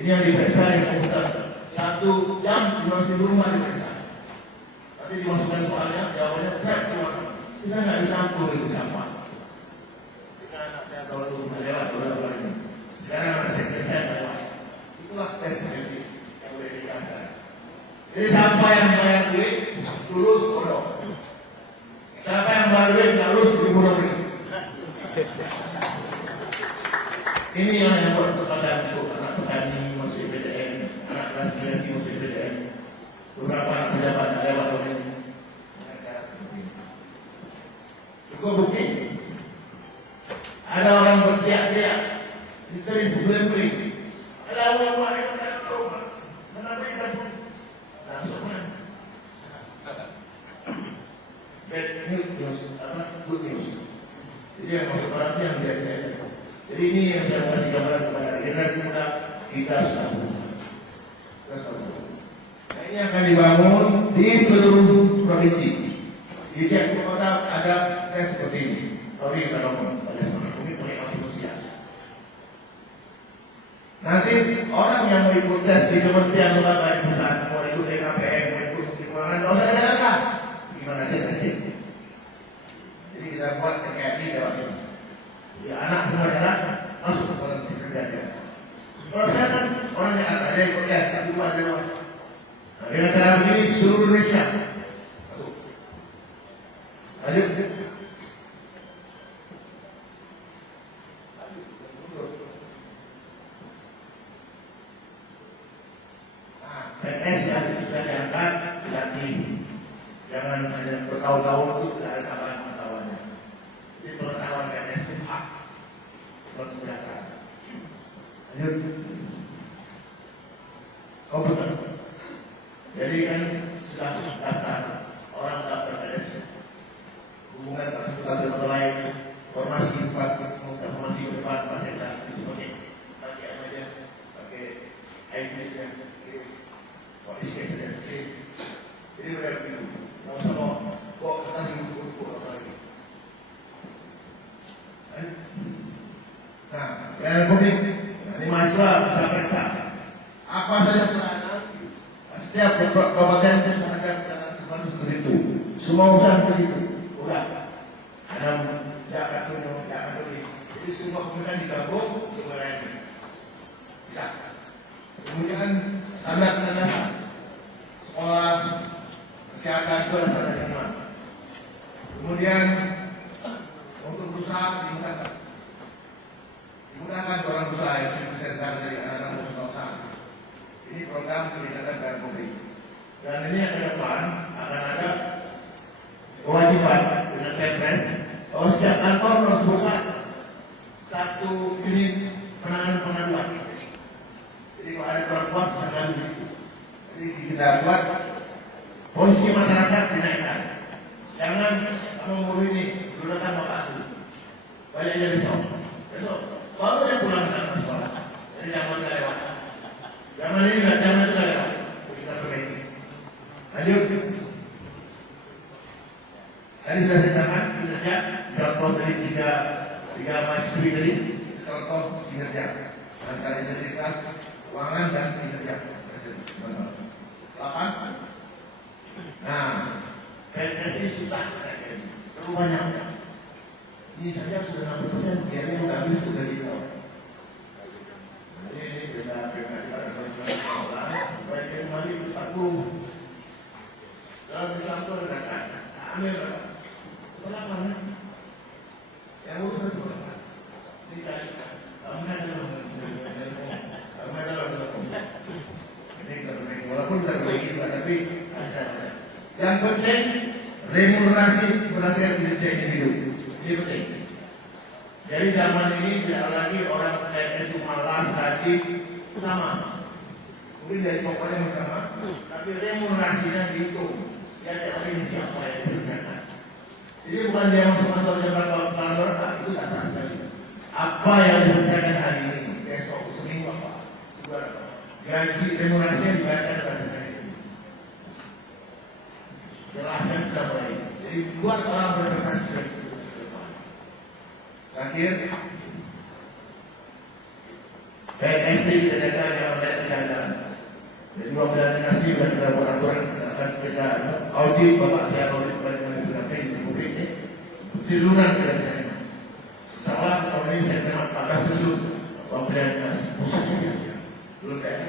Ini yang diperiksa yang komputer 1 jam di rumah diperiksa. Nanti dimasukkan soalnya, jawabannya set keluar. Kita nggak bisa ampun itu siapa. Kita anaknya kalau dulu lewat ini. Sekarang anak sekretariat lewat. Itulah tes yang boleh dikasih. Jadi siapa yang bayar duit lulus bodoh. Siapa yang bayar duit nggak lulus dibodohin. Ini yang buat kesempatan untuk anak petani masuk PTN, anak transmigrasi masuk PTN. Beberapa anak pejabat lewat ini. Cukup bukti. Ada orang berteriak-teriak, histeris, beli-beli. Ada orang yang tak tahu mana berita pun. Langsung mana? Bad news, apa? Good news. Jadi yang masuk orang yang biasa. Jadi ini yang saya kasih gambaran kepada generasi muda, kita sudah. Nah, ini akan dibangun di seluruh provinsi. Di tiap kota ada tes seperti ini. Sorry kalau pada ini pakai manusia. Nanti orang yang mau ikut tes di kementerian lembaga di pusat, mau ikut DKPM, mau ikut keuangan, nggak usah jalan. Gimana aja tesnya? Jadi kita buat TKI lewat sini. Ya anak semua jalan masuk ke dalam pekerjaan. Kalau saya kan orang yang ada ikut tes, tapi buat di luar. Nah, dengan cara begini seluruh Indonesia masuk. Lanjut. Nah, PNS yang sudah diangkat dilatih. Jangan hanya bertahun-tahun itu tidak ada tambahan pengetahuannya. Jadi pengetahuan PNS itu hak kesejahteraan. Lanjut. Komputer. Jadi kan sudah daftar orang daftar PNS. Hubungan satu lain, formasi formasi ke depan pasien itu pakai apa dia? Pakai IT ya, polisi ya. Jadi mereka begitu. Mau sama kok kita buku apa lagi? Nah, yang komik, ini mahasiswa bisa periksa apa saja peranan setiap kabupaten itu ada peranan seperti itu. Semua urusan ke situ. Udah. Ada jangan tunjuk, jangan tunjuk. Jadi semua kemudian digabung semua lain. Bisa. Kemudian standar sekolah kesehatan itu ada standar yang mana. Kemudian untuk berusaha dimudahkan orang berusaha yang dipersentaskan dari anak-anak usaha. Ini program pendidikan dan publik. Dan ini yang ke depan akan ada kewajiban dengan Kepres bahwa setiap kantor harus buka satu unit penanganan pengaduan. Jadi kalau ada keluar jangan begitu. Jadi kita buat posisi masyarakat dinaikkan. Jangan mengurus ini gunakan bapak itu. Banyaknya besok. Baru saya pulang ke sekolah. Jadi jangan lewat. Zaman ini nggak zaman itu lewat. Kita perbaiki. Lanjut. Tadi sudah saya katakan kinerja contoh dari tiga mahasiswi tadi contoh kinerja antara integritas, keuangan dan kinerja. 8. Nah, PNS ini susah terlalu banyak. Ini saja sudah 60%, biarnya udah habis sudah gitu. Jadi ini beda baik kembali 40. Dalam Islam itu ada kata ambil sebelah mana? Yang urus sebelah ini kali kamu adalah ini terbaik walaupun terbaik juga tapi yang penting remunerasi berdasarkan kinerja individu ini penting. Jadi zaman ini tidak lagi orang PNS itu malas tadi sama mungkin dari pokoknya bersama tapi remunerasinya dihitung. Ya, ini siapa yang dikerjakan. Jadi bukan dia masuk kantor jam berapa, itu tidak sah sekali. Apa yang dikerjakan hari ini, besok, seminggu apa, gaji remunerasi yang dibayarkan pada hari ini. Jelaskan sudah mulai. Jadi buat orang berprestasi dari itu. Akhir, PNS kita jaga yang lain tidak. Jadi apabila dinasti dan aturan kita audit bapak saya audit pada BPKP di Republik ini, tirunan kita bisa. Salah tahun ini saya terima pada seluruh apabila dinasti pusatnya belum ada.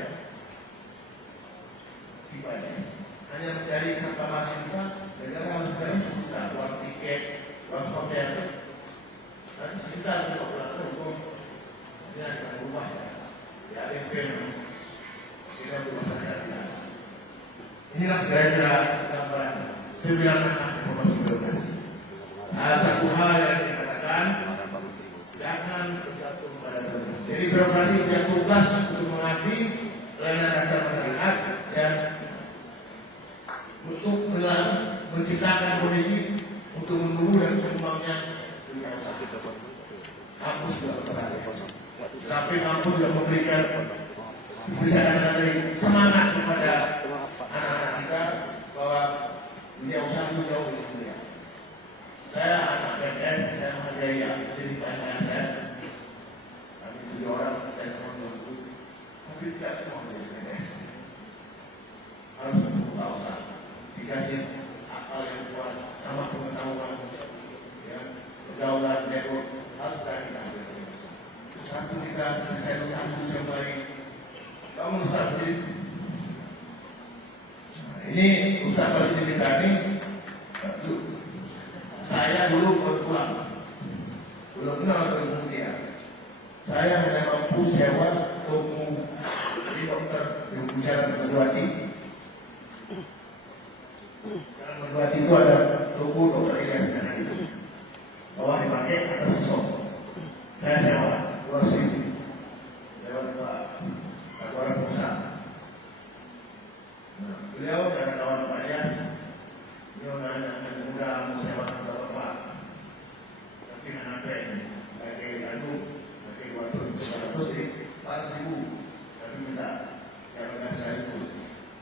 Hanya mencari sampah mahasiswa, negara harus bayar sejuta uang tiket, uang hotel. Nanti sejuta untuk pulang hukum, dia akan berubah ya. Ya, kita bermasyarakat. Inilah kira-kira gambaran 9 anak informasi birokrasi. Satu hal yang saya katakan, jangan tergantung pada birokrasi. Jadi birokrasi punya tugas untuk mengabdi layanan dasar masyarakat dan untuk menciptakan kondisi untuk menunggu dan berkembangnya dunia usaha. Kampus juga berperan. Sampai kampus juga memberikan bisa dari semangat kepada anak-anak kita bahwa dunia usaha itu jauh lebih mulia. Saya anak PNS, saya menghargai yang jadi saya. Kami 7 orang, saya semua menunggu. Tapi tidak semua menjadi PNS. Harus membuka usaha. Dikasih akal yang kuat, sama pengetahuan, ya, pergaulan, network, harus kita ambil. Satu kita selesai satu sampai kamu Ustaz sih. Ini Ustaz Basri kita ini, saya dulu berpulang, belum kenal dengan dia. Saya hanya mampu sewa toko di dokter di Jalan Berdua Hati. Jalan Berdua Hati itu ada toko dokter Ilyas Kanadi. Bawah dipakai atas sosok. Saya sewa 200.000 lewat Pak orang perusahaan. Beliau dan kawan Pak Ilyas, beliau nanya mudah mau sewa berapa Pak? Tapi anak ini pakai lalu pakai waktu 400.000 tapi minta yang biasa itu.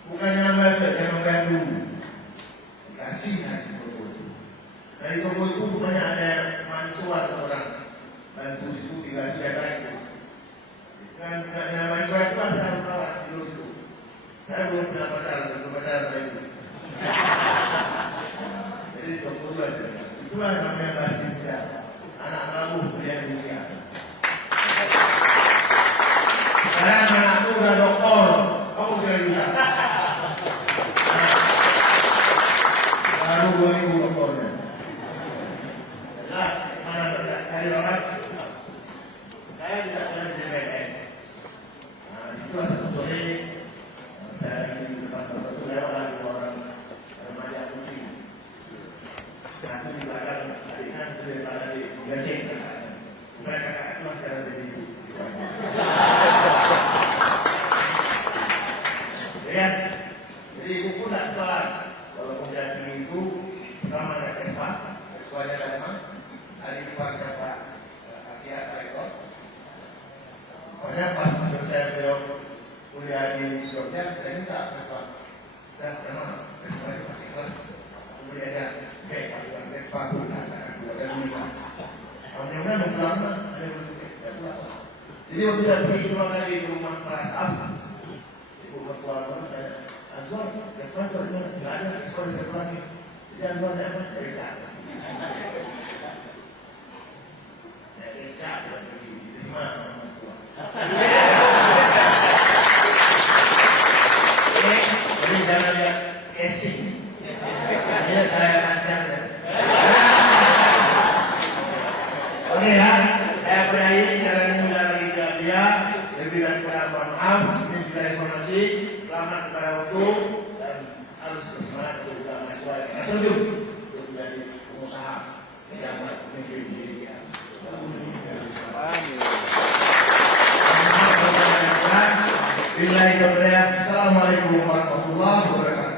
Bukannya yang dulu dikasih nasi toko itu. Dari toko itu bukannya ada mahasiswa atau orang bantu situ tinggal di daerah itu. Kan nama itu kan saya kawan di situ. Saya belum pernah pacaran itu. Jadi toko itu aja. Itulah namanya bahasa Indonesia. Anak kamu kuliah Indonesia. Sekarang anakku udah doktor, kamu tidak bisa. Baru 2.000 doktornya. Jelas, mana cari orang? Saya tidak pernah jadi PNS. Nah, itulah satu sore saya di depan tertentu lewat lagi orang remaja kucing. Satu di belakang, adiknya itu di belakang di gajeng kakaknya. Bukan kakak itu sekarang jadi ibu. Ya, jadi ibu pun tak salah. Kalau menjadi itu pertama ada Vespa, Vespa-nya sama, ada iparnya Pak Akia Rekor. Pokoknya pas selesai beliau kuliah di Jogja, saya minta Vespa. Dan memang Vespa dipakai kan, kemudian dia pakai Vespa bukan, ada minta. Kemudian pulang mah, ada tidak pulang. Jadi waktu saya pergi 2 kali ke rumah Prasaf, ibu mertua saya, Azwar, Vespa dari mana? Tidak ada, Vespa dari sekolah ini. Jadi Azwar dari mana? Dari sana. Dari sana, diterima sama mertua. Jadi jangan lihat casing. Ini saya lancar ya. Oke ya, saya berakhir cara mudah lagi ke dia. Lebih daripada mohon maaf, ini segala informasi. Selamat kepada waktu dan harus bersemangat untuk juga mahasiswa yang terjun untuk menjadi pengusaha yang memimpin diri dia. Assalamualaikum warahmatullahi wabarakatuh.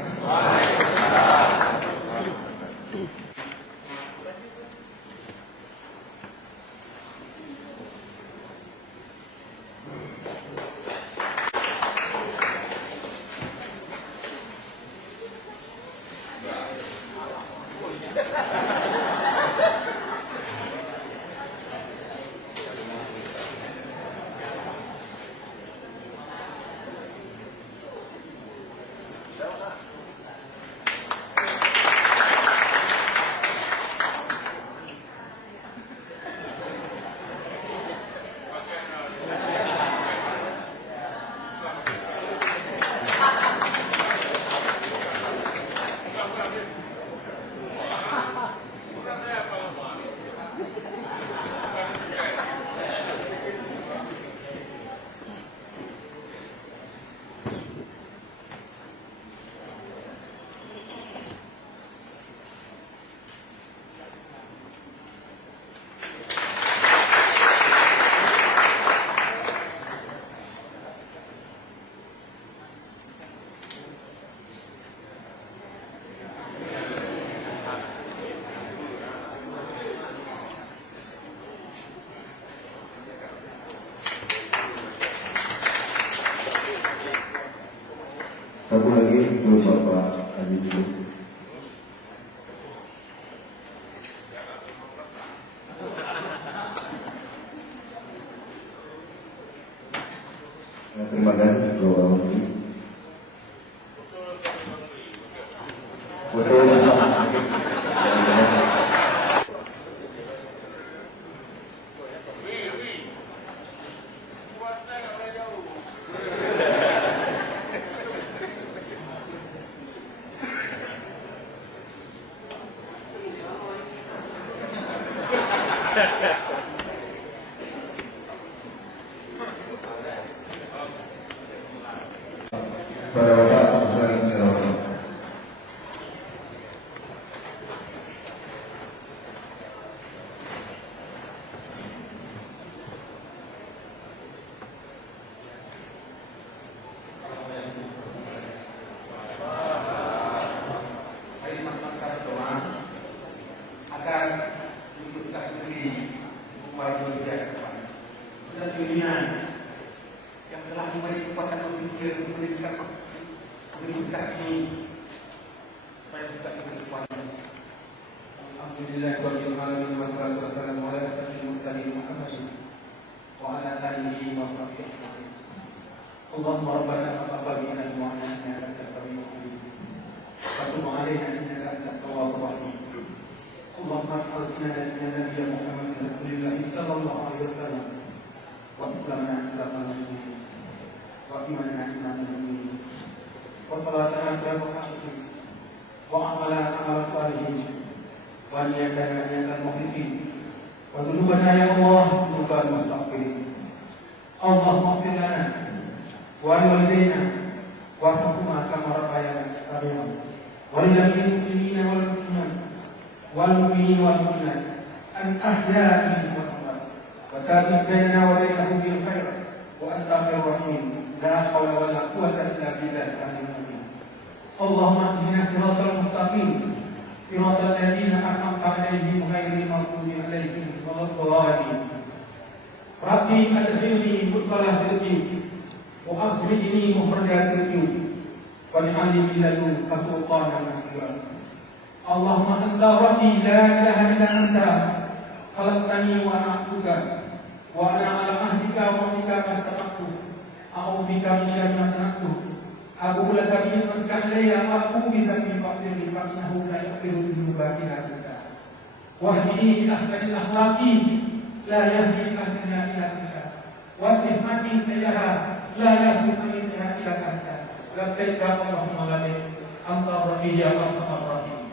Satu lagi untuk Bapak Haji Yusuf. Terima kasih Bapak Menteri. Betul bersama. Pada Bapak Ustaz Sirawan. agar Universitas Negeri Bukit Jalil dan dunia yang telah memberi kekuatan berfikir untuk universitas ini supaya bisa berkekuatan. Alhamdulillahirabbil alamin wassalatu wassalamu ala asyrafil mursalin Muhammadin wa ala alihi wa sahbihi ajma'in. Allahumma rabbana taqabbal minna innaka antas samiul alim wa tub 'alaina innaka antat tawwabur rahim. اللهم اجعل لنا نبي محمد رسول الله صلى الله عليه وسلم واسلامنا اسلام المسلمين وايماننا ايمان المؤمنين وصلاتنا سلام الحقيقين وعملنا عمل الصالحين ونيتنا نية المخلصين وذنوبنا يا الله ذنوب المستغفرين. اللهم اغفر لنا ولوالدينا وارحمهما كما ربيانا صغيرا ولجميع المسلمين والمسلمات والمؤمنين والمؤمنات الأحياء منهم والأموات وتابع بيننا وبينهم بالخير وأنت خير الراحمين لا حول ولا قوة إلا بالله العلي العظيم. اللهم اهدنا الصراط المستقيم صراط الذين أنعمت عليهم غير المغضوب عليهم ولا الضالين. ربي أدخلني مدخل صدق وأخرجني مخرج صدق واجعل لي من لدنك سلطانا نصيرا. اللهم أنت ربي لا إله إلا أنت خلقتني وأنا عبدك وأنا على عهدك ووعدك ما استطعت أعوذ بك من شر ما صنعت أبوء لك بنعمتك علي وأبوء بذنبي فاغفر لي فإنه لا يغفر الذنوب إلا أنت. واهدني بأحسن الأخلاق لا يهدي بأحسنها إلا أنت واصرف عني سيئها لا يصرف عني سيئها إلا أنت. لبيك اللهم لبيك أنت الرقي يا أرحم الراحمين.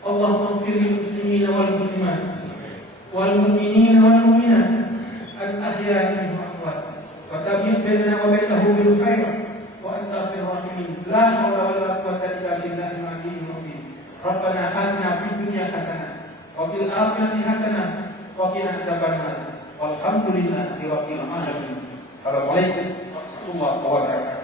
اللهم اغفر للمسلمين والمسلمات والمؤمنين والمؤمنات الأحياء منهم والأموات وتابع بيننا وبينهم بالخير وأنت خير الراحمين. لا حول ولا قوة إلا بالله العلي العظيم. ربنا آتنا في الدنيا حسنة وفي الآخرة حسنة وقنا عذاب النار والحمد لله رب العالمين. السلام عليكم ورحمة الله وبركاته.